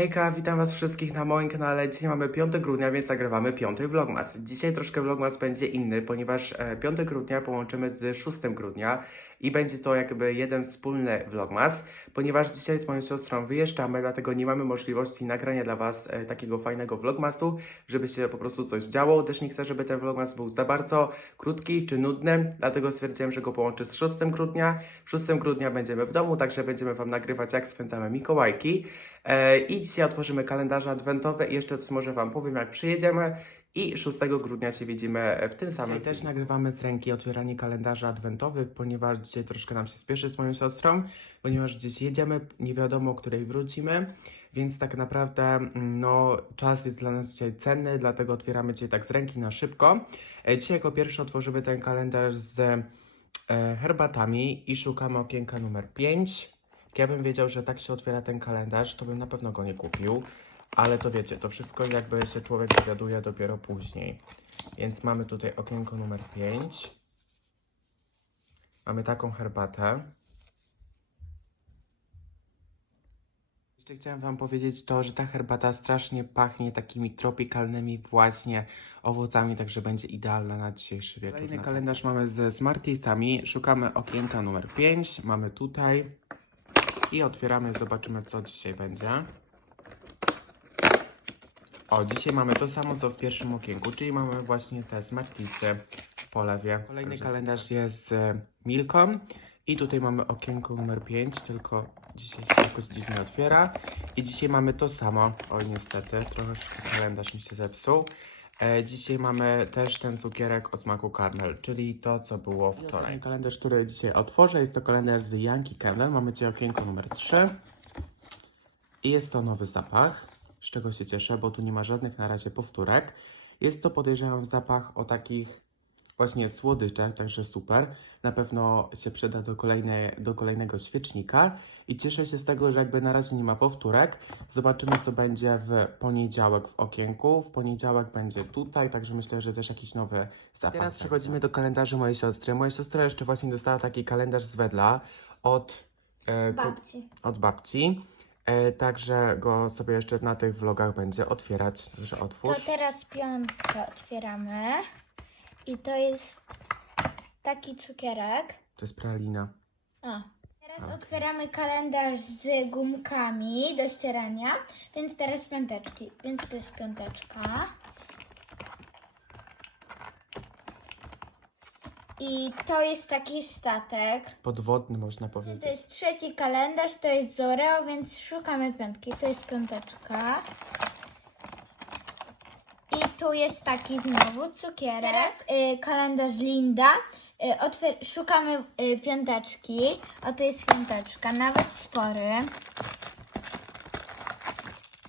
Hejka, witam was wszystkich na moim kanale. Dzisiaj mamy 5 grudnia, więc nagrywamy 5 vlogmas. Dzisiaj troszkę vlogmas będzie inny, ponieważ e, 5 grudnia połączymy z 6 grudnia i będzie to jakby jeden wspólny vlogmas, ponieważ dzisiaj z moją siostrą wyjeżdżamy, dlatego nie mamy możliwości nagrania dla was e, takiego fajnego vlogmasu, żeby się po prostu coś działo. Też nie chcę, żeby ten vlogmas był za bardzo krótki czy nudny, dlatego stwierdziłem, że go połączę z 6 grudnia. 6 grudnia będziemy w domu, także będziemy wam nagrywać jak spędzamy Mikołajki. E, I dzisiaj otworzymy kalendarze adwentowe i jeszcze coś może Wam powiem, jak przyjedziemy. I 6 grudnia się widzimy w tym samym. Dzisiaj też nagrywamy z ręki otwieranie kalendarzy adwentowych, ponieważ dzisiaj troszkę nam się spieszy z moją siostrą, ponieważ gdzieś jedziemy, nie wiadomo o której wrócimy, więc tak naprawdę mm, no, czas jest dla nas dzisiaj cenny, dlatego otwieramy dzisiaj tak z ręki na szybko. E, Dzisiaj jako pierwszy otworzymy ten kalendarz z e, herbatami i szukamy okienka numer 5. Jak ja bym wiedział, że tak się otwiera ten kalendarz, to bym na pewno go nie kupił. Ale to wiecie, to wszystko jakby się człowiek dowiaduje dopiero później. Więc mamy tutaj okienko numer 5. Mamy taką herbatę. Jeszcze chciałem Wam powiedzieć to, że ta herbata strasznie pachnie takimi tropikalnymi właśnie owocami, także będzie idealna na dzisiejszy wieczór. Kolejny kalendarz mamy ze Smartiesami. Szukamy okienka numer 5. Mamy tutaj. I otwieramy, zobaczymy co dzisiaj będzie. O, dzisiaj mamy to samo co w pierwszym okienku, czyli mamy właśnie te Smartiesy po lewie. Kolejny kalendarz jest z Milką. I tutaj mamy okienko numer 5, tylko dzisiaj się jakoś dziwnie otwiera. I dzisiaj mamy to samo. Oj, niestety, troszeczkę kalendarz mi się zepsuł. E, dzisiaj mamy też ten cukierek o smaku caramel, czyli to, co było wczoraj. Kalendarz, który dzisiaj otworzę, jest to kalendarz z Yankee Candle. Mamy dzisiaj okienko numer 3. I jest to nowy zapach, z czego się cieszę, bo tu nie ma żadnych na razie powtórek. Jest to, podejrzewam, zapach o takich właśnie słodyczach, także super. Na pewno się przyda do, kolejnej, do kolejnego świecznika. I cieszę się z tego, że jakby na razie nie ma powtórek. Zobaczymy, co będzie w poniedziałek w okienku. W poniedziałek będzie tutaj, także myślę, że też jakiś nowy zapach. Teraz przechodzimy do kalendarza mojej siostry. Moja siostra jeszcze właśnie dostała taki kalendarz z Wedla od, e, Babci. od babci. E, także go sobie jeszcze na tych vlogach będzie otwierać. Także To otwórz. teraz piątkę otwieramy. I to jest taki cukierek. To jest pralina. A. Teraz Okej. otwieramy kalendarz z gumkami do ścierania, więc teraz piąteczki. Więc to jest piąteczka. I to jest taki statek. Podwodny można To powiedzieć. jest trzeci kalendarz, to jest Zoreo, więc szukamy piątki. To jest piąteczka. I tu jest taki znowu cukierek. Teraz y, kalendarz Linda. Y, otwier- szukamy y, piąteczki. O, to jest piąteczka, nawet spory.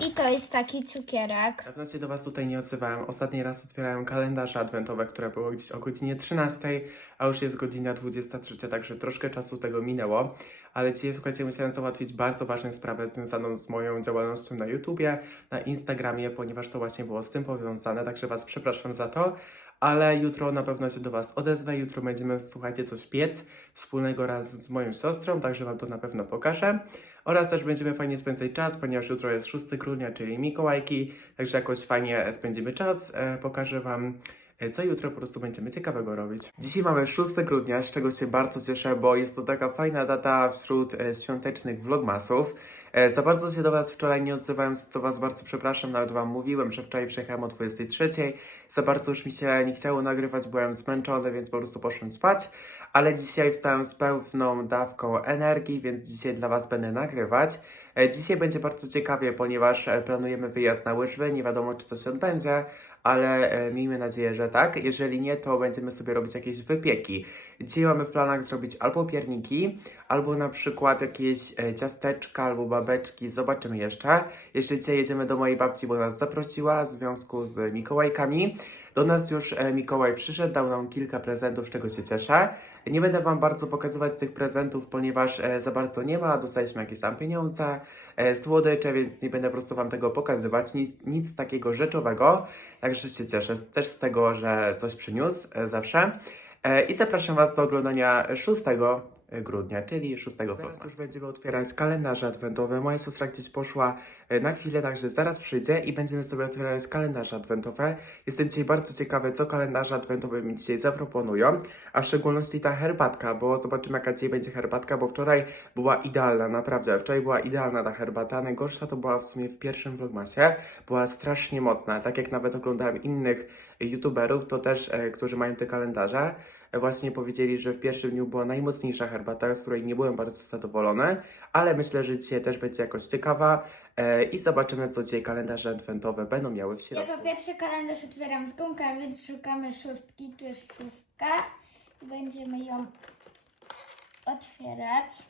I to jest taki cukierek. Dawno się do Was tutaj nie odzywałem. Ostatni raz otwierałem kalendarze adwentowe, które było gdzieś o godzinie 13, a już jest godzina 23, także troszkę czasu tego minęło. Ale dzisiaj, słuchajcie, musiałem załatwić bardzo ważną sprawę związaną z moją działalnością na YouTubie, na Instagramie, ponieważ to właśnie było z tym powiązane, także Was przepraszam za to. Ale jutro na pewno się do Was odezwę. Jutro będziemy, słuchajcie, coś piec wspólnego raz z moją siostrą, także Wam to na pewno pokażę. Oraz też będziemy fajnie spędzać czas, ponieważ jutro jest 6 grudnia, czyli Mikołajki, także jakoś fajnie spędzimy czas. E, pokażę Wam, e, co jutro po prostu będziemy ciekawego robić. Dzisiaj mamy 6 grudnia, z czego się bardzo cieszę, bo jest to taka fajna data wśród e, świątecznych vlogmasów. E, za bardzo się do Was wczoraj nie odzywałem, to Was bardzo przepraszam, nawet Wam mówiłem, że wczoraj przyjechałem o 23. Za bardzo już mi się nie chciało nagrywać, byłem zmęczony, więc po prostu poszłem spać. Ale dzisiaj wstałem z pełną dawką energii, więc dzisiaj dla Was będę nagrywać. E, Dzisiaj będzie bardzo ciekawie, ponieważ e, planujemy wyjazd na łyżwy. Nie wiadomo, czy to się odbędzie, ale e, miejmy nadzieję, że tak. Jeżeli nie, to będziemy sobie robić jakieś wypieki. Dzisiaj mamy w planach zrobić albo pierniki, albo na przykład jakieś e, ciasteczka, albo babeczki. Zobaczymy jeszcze. Jeszcze dzisiaj jedziemy do mojej babci, bo nas zaprosiła w związku z Mikołajkami. Do nas już e, Mikołaj przyszedł, dał nam kilka prezentów, z czego się cieszę. Nie będę Wam bardzo pokazywać tych prezentów, ponieważ za bardzo nie ma. Dostaliśmy jakieś tam pieniądze, słodycze, więc nie będę po prostu Wam tego pokazywać. Nic, nic takiego rzeczowego. Także się cieszę też z tego, że coś przyniósł e, zawsze. E, I zapraszam Was do oglądania szóstego grudnia, czyli 6 grudnia. Zaraz już będziemy otwierać kalendarze adwentowe. Moja siostra gdzieś poszła e, na chwilę, także zaraz przyjdzie i będziemy sobie otwierać kalendarze adwentowe. Jestem dzisiaj bardzo ciekawy, co kalendarze adwentowe mi dzisiaj zaproponują, a w szczególności ta herbatka, bo zobaczymy jaka dzisiaj będzie herbatka, bo wczoraj była idealna, naprawdę. Wczoraj była idealna ta herbata. Najgorsza to była w sumie w pierwszym vlogmasie. Była strasznie mocna, tak jak nawet oglądałem innych youtuberów, to też, e, którzy mają te kalendarze właśnie powiedzieli, że w pierwszym dniu była najmocniejsza herbata, z której nie byłem bardzo zadowolony, ale myślę, że dzisiaj też będzie jakoś ciekawa e, i zobaczymy, co dzisiaj kalendarze adwentowe będą miały w środku. Jako pierwszy kalendarz otwieram z gumką, więc szukamy szóstki. Tu jest szóstka i będziemy ją otwierać.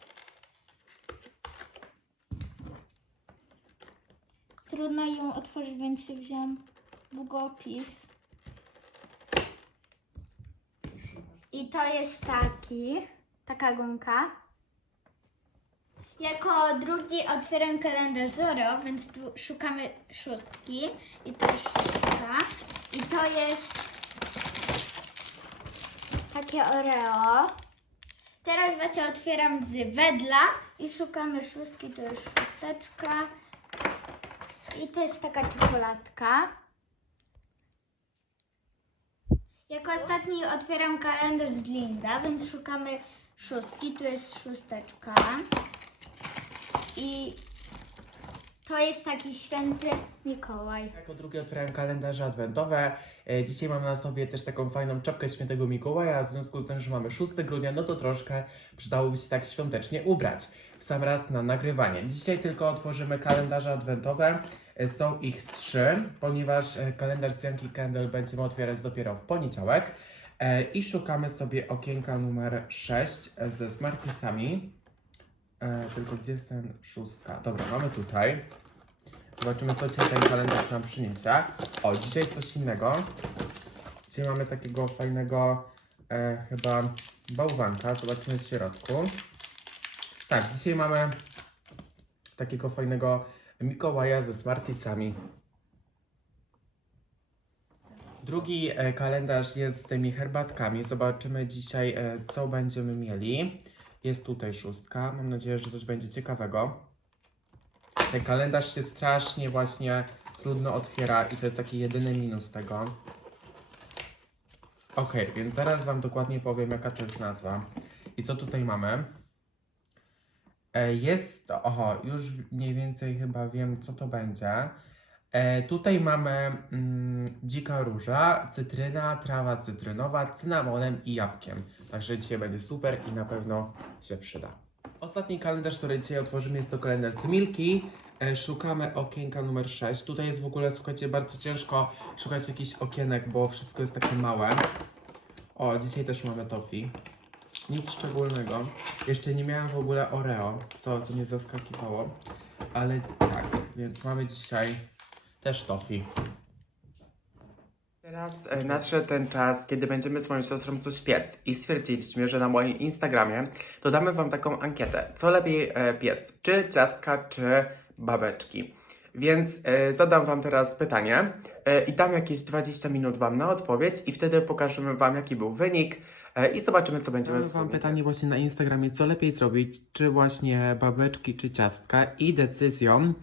Trudno ją otworzyć, więc sobie wziąłem długopis. I to jest taki, taka gumka. Jako drugi otwieram kalendarz Zoro, więc tu szukamy szóstki. I to jest szóstka. I to jest takie Oreo. Teraz właśnie otwieram z Wedla i szukamy szóstki. To jest szósteczka. I to jest taka czekoladka. Jako ostatni otwieram kalendarz z Linda, więc szukamy szóstki. Tu jest szósteczka. I to jest taki święty Mikołaj. Jako drugie otwierałem kalendarze adwentowe. E, Dzisiaj mam na sobie też taką fajną czapkę świętego Mikołaja. W związku z tym, że mamy 6 grudnia, no to troszkę przydałoby się tak świątecznie ubrać. W sam raz na nagrywanie. Dzisiaj tylko otworzymy kalendarze adwentowe. E, Są ich trzy, ponieważ e, kalendarz z Yankee Candle będziemy otwierać dopiero w poniedziałek. E, I szukamy sobie okienka numer 6 ze Smartiesami. E, Tylko gdzie jest ten szóstka? Dobra, mamy tutaj. Zobaczymy, co dzisiaj ten kalendarz nam przyniesie. O, dzisiaj coś innego. Dzisiaj mamy takiego fajnego e, chyba bałwanka. Zobaczymy w środku. Tak, dzisiaj mamy takiego fajnego Mikołaja ze Smartiesami. Drugi e, kalendarz jest z tymi herbatkami. Zobaczymy dzisiaj, e, co będziemy mieli. Jest tutaj szóstka. Mam nadzieję, że coś będzie ciekawego. Ten kalendarz się strasznie właśnie trudno otwiera i to jest taki jedyny minus tego. Ok, więc zaraz Wam dokładnie powiem, jaka to jest nazwa. I co tutaj mamy? E, Jest oho, już mniej więcej chyba wiem, co to będzie. E, tutaj mamy mm, dzika róża, cytryna, trawa cytrynowa, cynamonem i jabłkiem. Także dzisiaj będzie super i na pewno się przyda. Ostatni kalendarz, który dzisiaj otworzymy, jest to kalendarz z Milki. E, szukamy okienka numer 6. Tutaj jest w ogóle, słuchajcie, bardzo ciężko szukać jakichś okienek, bo wszystko jest takie małe. O, dzisiaj też mamy tofi. Nic szczególnego. Jeszcze nie miałem w ogóle Oreo, co, co mnie zaskakiwało. Ale tak, więc mamy dzisiaj też tofi. Teraz e, nadszedł ten czas, kiedy będziemy z moją siostrą coś piec i stwierdziliśmy, że na moim Instagramie dodamy Wam taką ankietę, co lepiej e, piec, czy ciastka, czy babeczki. Więc e, zadam Wam teraz pytanie. E, i dam jakieś 20 minut Wam na odpowiedź i wtedy pokażemy Wam jaki był wynik e, i zobaczymy co będziemy Mam pytanie właśnie na Instagramie, co lepiej zrobić, czy właśnie babeczki, czy ciastka? I decyzją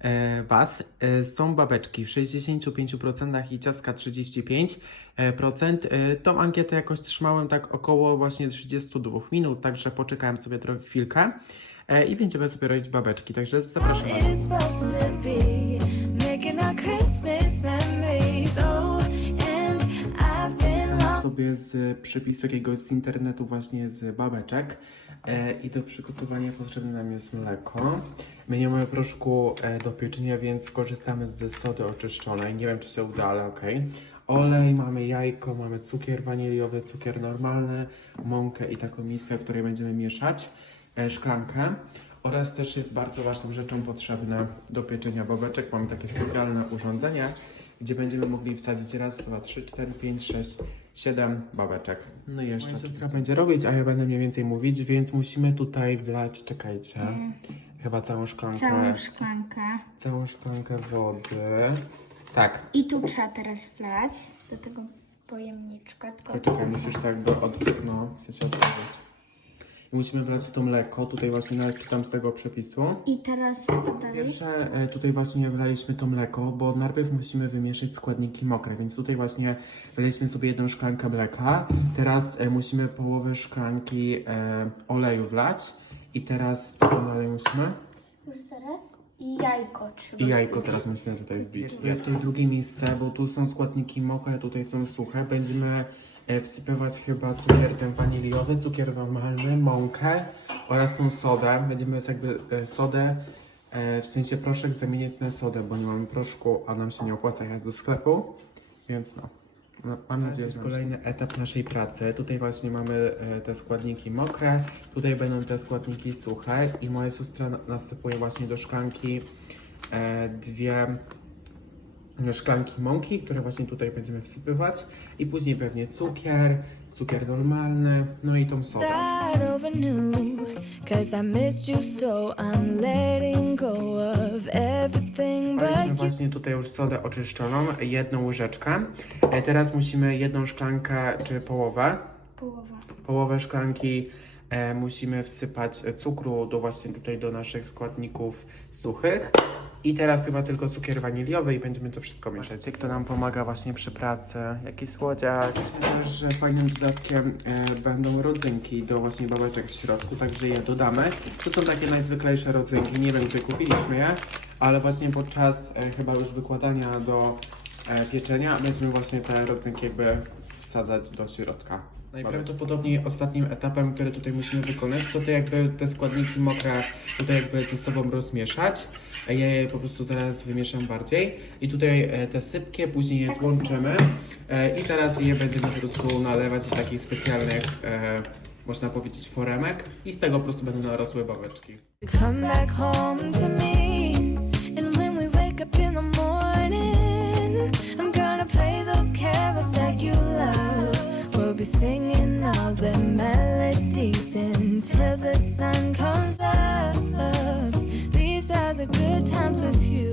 e, Was e, są babeczki w 65% i ciastka 35%. E, procent. E, tą ankietę jakoś trzymałem tak około właśnie 32 minut, także poczekałem sobie trochę chwilkę i będziemy sobie robić babeczki, także zapraszam sobie z przepisu jakiegoś z internetu właśnie z babeczek e, i do przygotowania potrzebne nam jest mleko. My nie mamy proszku e, do pieczenia, więc korzystamy z sody oczyszczonej. Nie wiem czy się uda, ale okej. Olej, mamy jajko, mamy cukier waniliowy, cukier normalny, mąkę i taką miskę, w której będziemy mieszać, e, szklankę. Oraz też jest bardzo ważną rzeczą potrzebne do pieczenia babeczek. Mamy takie specjalne urządzenie, gdzie będziemy mogli wsadzić raz, dwa, trzy, cztery, pięć, sześć, siedem babeczek. No i jeszcze. Moja siostra będzie robić, a ja będę mniej więcej mówić, więc musimy tutaj wlać, czekajcie, chyba całą szklankę, Całą szklankę. całą szklankę wody. Tak, I tu trzeba teraz wlać do tego pojemniczka. Tylko poczekaj, musisz tak go od, no, chcę się otworzyć. Musimy wlać to mleko. Tutaj właśnie nawet czytam z tego przepisu. I teraz co dalej? Pierwsze e, tutaj właśnie wlaliśmy to mleko, bo najpierw musimy wymieszać składniki mokre, więc tutaj właśnie wlaliśmy sobie jedną szklankę mleka. Teraz e, musimy połowę szklanki e, oleju wlać i teraz co tam dalej musimy? Już zaraz. I jajko trzeba. I jajko teraz musimy tutaj wbić. Tutaj w tej drugie miejsce, bo tu są składniki mokre, tutaj są suche. Będziemy wsypywać chyba cukier ten waniliowy, cukier normalny, mąkę oraz tą sodę. Będziemy jakby e, sodę, e, w sensie proszek zamieniać na sodę, bo nie mamy proszku, a nam się nie opłaca jechać do sklepu. Więc no. No, Mam nadzieję, że jest kolejny etap naszej pracy. Tutaj właśnie mamy e, te składniki mokre, tutaj będą te składniki suche i moja siostra na- nasypuje właśnie do szklanki e, dwie szklanki mąki, które właśnie tutaj będziemy wsypywać i później pewnie cukier, cukier normalny, no i tą sodę. Start over new, cause I missed you so I'm letting go of everything Daliśmy but you. właśnie tutaj już sodę oczyszczoną, jedną łyżeczkę. E, Teraz musimy jedną szklankę czy połowę Połowa. połowę szklanki e, musimy wsypać cukru do właśnie tutaj do naszych składników suchych. I teraz chyba tylko cukier waniliowy i będziemy to wszystko mieszać. Kto nam pomaga właśnie przy pracy, jaki słodziak. Myślę też, że fajnym dodatkiem e, będą rodzynki do właśnie babeczek w środku, także je dodamy. To są takie najzwyklejsze rodzynki, nie wiem gdzie kupiliśmy je, ale właśnie podczas e, chyba już wykładania do e, pieczenia będziemy właśnie te rodzynki jakby wsadzać do środka. Najprawdopodobniej ostatnim etapem, który tutaj musimy wykonać, to to jakby te składniki mokre tutaj jakby ze sobą rozmieszać. Ja je po prostu zaraz wymieszam bardziej. I tutaj e, te sypkie, później je złączymy. E, I teraz je będziemy po prostu nalewać do takich specjalnych, e, można powiedzieć, foremek. I z tego po prostu będą narosły babeczki. Come back home to me. Be singing all the melodies until the sun comes up. These are the good times with you.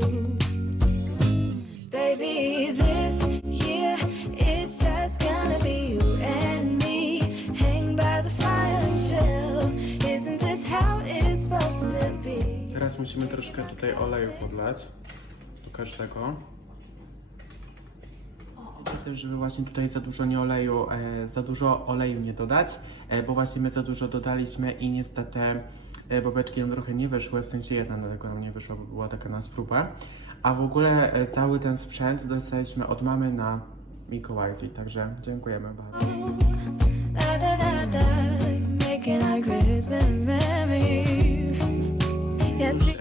Baby, this year it's just gonna be you and me. Hang by the fire and chill. Isn't this how it's supposed to be? Teraz musimy troszkę tutaj oleju podlać do każdego. Też, żeby właśnie tutaj za dużo nie oleju, e, za dużo oleju nie dodać, e, bo właśnie my za dużo dodaliśmy i niestety e, bobeczki nam trochę nie wyszły, w sensie jedna dlatego nam nie wyszła, bo była taka na spróbę. A w ogóle cały ten sprzęt dostaliśmy od mamy na Mikołajki, także dziękujemy bardzo.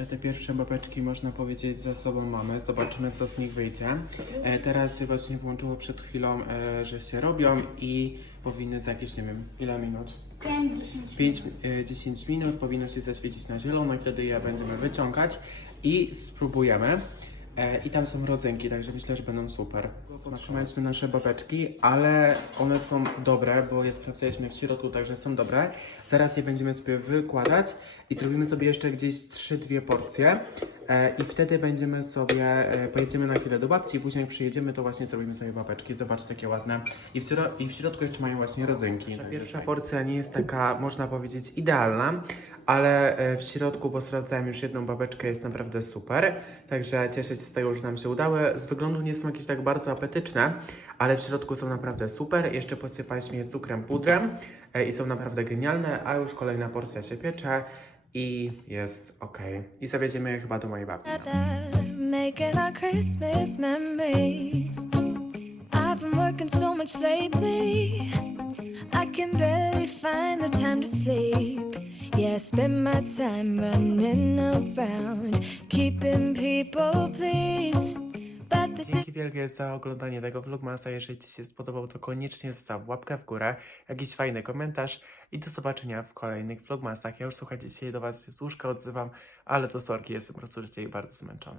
Te pierwsze babeczki można powiedzieć za sobą mamy. Zobaczymy co z nich wyjdzie. E, teraz się właśnie włączyło przed chwilą, e, że się robią i powinny za jakieś nie wiem ile minut. 5-10 5-10 minut powinno się zaświecić na zielono i wtedy je będziemy wyciągać i spróbujemy. E, I tam są rodzynki, także myślę, że będą super. Zatrzymaliśmy nasze babeczki, ale one są dobre, bo je sprawdzaliśmy w środku, także są dobre. Zaraz je będziemy sobie wykładać i zrobimy sobie jeszcze gdzieś 3-2 porcje. E, I wtedy będziemy sobie, e, pojedziemy na chwilę do babci i później jak przyjedziemy, to właśnie zrobimy sobie babeczki. Zobaczcie, takie ładne. I w, śro- i w środku jeszcze mają właśnie rodzynki. Pierwsza porcja nie jest taka, można powiedzieć, idealna, ale e, w środku, bo sprawdzałem już jedną babeczkę, jest naprawdę super. Także cieszę się z tego, że nam się udały. Z wyglądu nie są jakieś tak bardzo apetyczne, ale w środku są naprawdę super. Jeszcze posypaliśmy je cukrem, pudrem e, i są naprawdę genialne, a już kolejna porcja się piecze i jest ok. I zawieziemy je chyba do mojej babci. making our Christmas memories. I've been working so much lately, spend my time running around, keeping people pleased. Dzięki wielkie za oglądanie tego vlogmasa. Jeżeli Ci się spodobał, to koniecznie zostaw łapkę w górę, jakiś fajny komentarz i do zobaczenia w kolejnych vlogmasach. Ja już słuchajcie, dzisiaj do Was z łóżka odzywam, ale to sorki, jestem po prostu dzisiaj bardzo zmęczony.